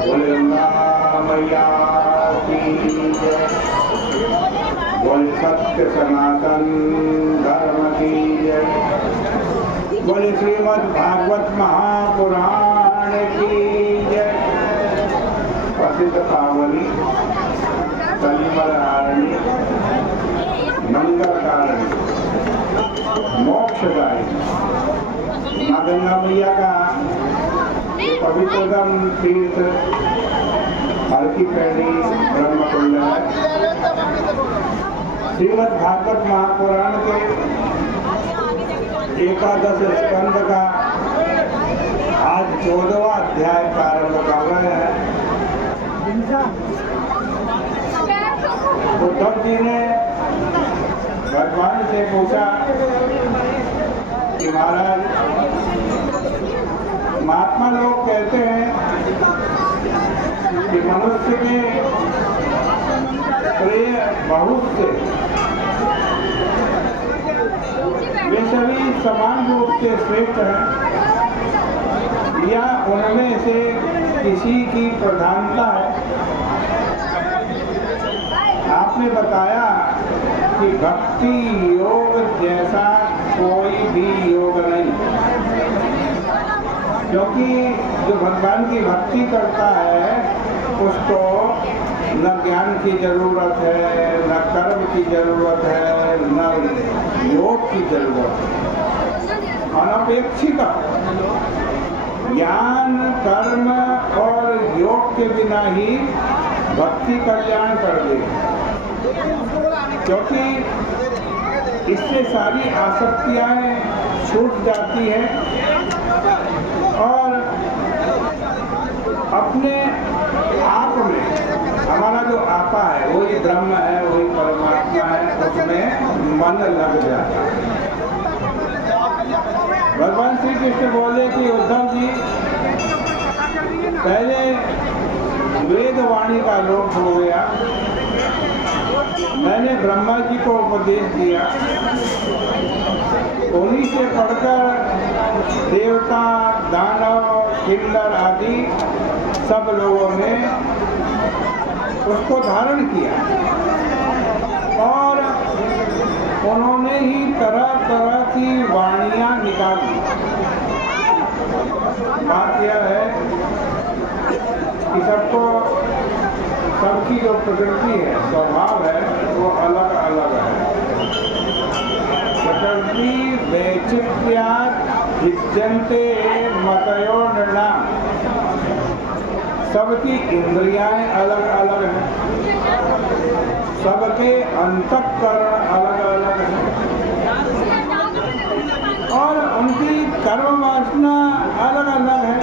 बोले गंगा मैया की जय। बोले सत्य सनातन धर्म की जय। बोले श्रीमद् भागवत महापुराण की जय। प्रसिद्ध पावनी कलिमलहारिणी मंगलकारिणी मोक्षदायिनी माँ गंगा मैया का पवित्रतम तीर्थ हरकी पैड़ी ब्रह्मकुंड है। श्रीमद् भागवत महापुराण के 11 स्कंद का आज 14वां अध्याय प्रारंभ कर रहे हैं। उद्धव जी ने भगवान से पूछा कि महाराज, महात्मा लोग कहते हैं कि मनुष्य के प्रिय बहुत से वे सभी समान रूप से श्रेष्ठ हैं या उनमें से किसी की प्रधानता है। आपने बताया कि भक्ति योग जैसा कोई भी योग नहीं, क्योंकि जो भगवान की भक्ति करता है उसको न ज्ञान की जरूरत है, न कर्म की जरूरत है, न योग की जरूरत है। अनपेक्षित ज्ञान कर्म और योग के बिना ही भक्ति कल्याण कर दे, क्योंकि इससे सारी आसक्तियां छूट जाती हैं और अपने आप में हमारा जो आपा है वही ब्रह्म है, वही परमात्मा है, उसमें मन लग जाता है। भगवान श्री कृष्ण बोले कि उद्धव जी, पहले वेदवाणी का लोप हो गया, मैंने ब्रह्मा जी को उपदेश दिया, उन्हीं से पढ़कर देवता दानव किन्नर आदि सब लोगों ने उसको धारण किया और उन्होंने ही तरह तरह की वाणियां निकाली। बात यह है कि सबकी जो प्रकृति है, स्वभाव है, वो अलग अलग है। प्रकृति वैचित्र्यात् भिद्यन्ते मतयो नृणाम्। सबकी इंद्रियाएं अलग अलग हैं, सबके अंतःकरण अलग अलग हैं और उनकी कर्म वासना अलग अलग है।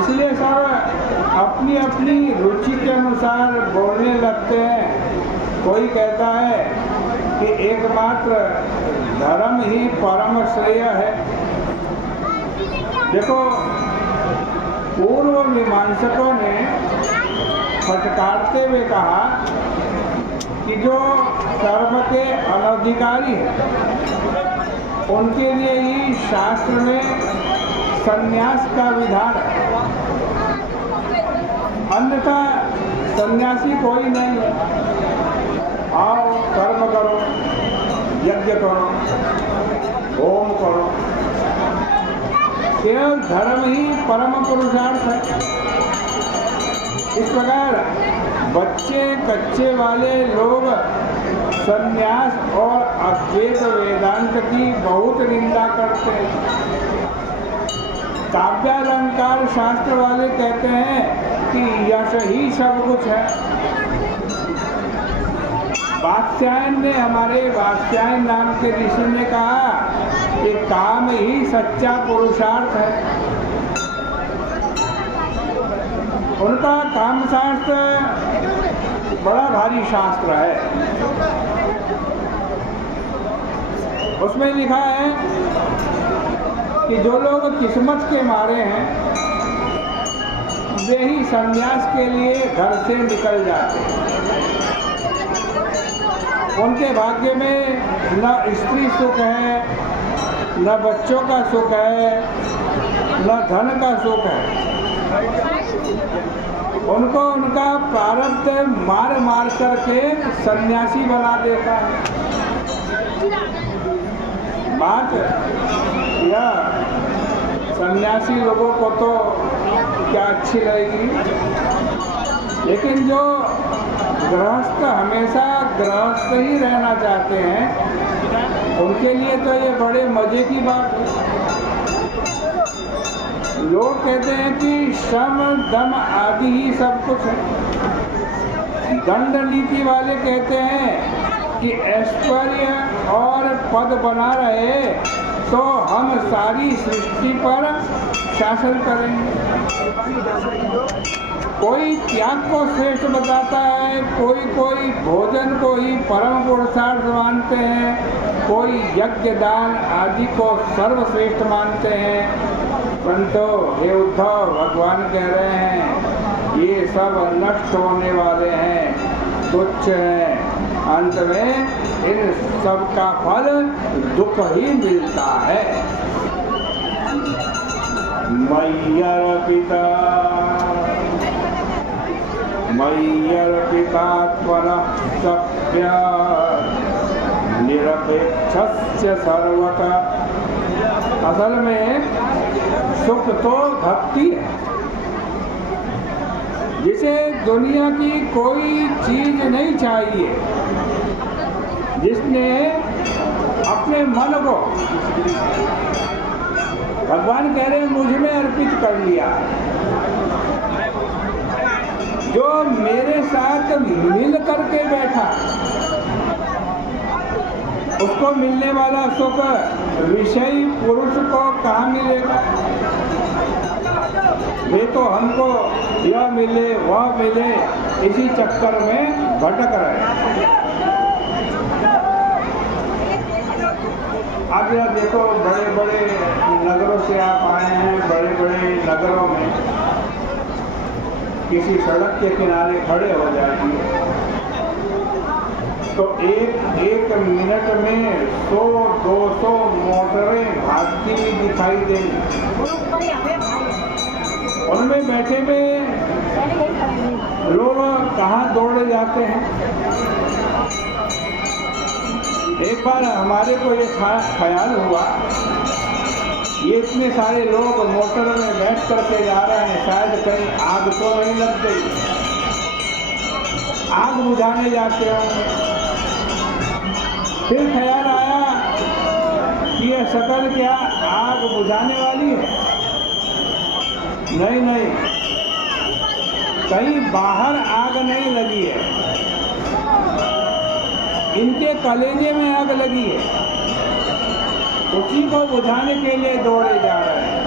इसलिए सब अपनी अपनी रुचि के अनुसार बोलने लगते हैं। कोई कहता है कि एकमात्र धर्म ही परम श्रेय है। देखो, पूर्व मीमांसकों ने फटकारते हुए कहा कि जो कर्म के अनधिकारी हैं उनके लिए ही शास्त्र में संन्यास का विधान है, अन्यथा सन्यासी कोई नहीं है। आओ कर्म करो, यज्ञ करो, होम करो, केवल धर्म ही परम पुरुषार्थ है। इस प्रकार बच्चे कच्चे वाले लोग सन्यास और अद्वैत वेदांत की बहुत निंदा करते हैं। काव्यालंकार शास्त्र वाले कहते हैं कि यश ही सब कुछ है। वात्स्यायन ने, हमारे वात्स्यायन नाम के ऋषि ने कहा कि काम ही सच्चा पुरुषार्थ है। उनका काम शास्त्र बड़ा भारी शास्त्र है। उसमें लिखा है कि जो लोग किस्मत के मारे हैं वे ही संन्यास के लिए घर से निकल जाते हैं। उनके भाग्य में न स्त्री सुख है, न बच्चों का सुख है, न धन का सुख है। उनको उनका प्रारब्ध मार मार करके सन्यासी बना देता है। बात या सन्यासी लोगों को तो क्या अच्छी लगेगी, लेकिन जो गृहस्थ हमेशा गृहस्थ ही रहना चाहते हैं उनके लिए तो ये बड़े मजे की बात है। लोग कहते हैं कि श्रम दम आदि ही सब कुछ है। दंड नीति वाले कहते हैं कि ऐश्वर्य और पद बना रहे तो हम सारी सृष्टि पर शासन करेंगे। कोई त्याग को श्रेष्ठ बताता है, कोई भोजन को ही परम पुरुषार्थ मानते हैं, कोई यज्ञ दान आदि को सर्वश्रेष्ठ मानते हैं। परंतु हे उद्धव, भगवान कह रहे हैं ये सब नष्ट होने वाले हैं, तुच्छ हैं। अंत में इन सब का फल दुख ही मिलता है। मय्यर्पितात्मनः सभ्य निरपेक्षस्य सर्वतः। असल में सुख तो भक्ति है, जिसे दुनिया की कोई चीज नहीं चाहिए, जिसने अपने मन को भगवान कह रहे हैं मुझ में अर्पित कर लिया, जो मेरे साथ मिल करके बैठा, उसको मिलने वाला सुख विषयी पुरुष को कहाँ मिलेगा। वे तो हमको यह मिले वह मिले इसी चक्कर में भटक रहे। अब यह देखो, बड़े बड़े नगरों से आप आए हैं, बड़े बड़े नगरों में किसी सड़क के किनारे खड़े हो जाएंगे तो एक मिनट में 100-200 मोटरें भागती हुई दिखाई देंगी। उनमें बैठे हुए लोग कहाँ दौड़े जाते हैं। एक बार हमारे को ये ख्याल हुआ, ये इतने सारे लोग मोटर में बैठ करके जा रहे हैं, शायद कहीं आग तो नहीं लग गई, आग बुझाने जाते होंगे। फिर ख्याल आया कि यह शक्ल क्या आग बुझाने वाली है? नहीं, कहीं बाहर आग नहीं लगी है, इनके कलेजे में आग लगी है, उसी को बुझाने के लिए दौड़े जा रहे हैं।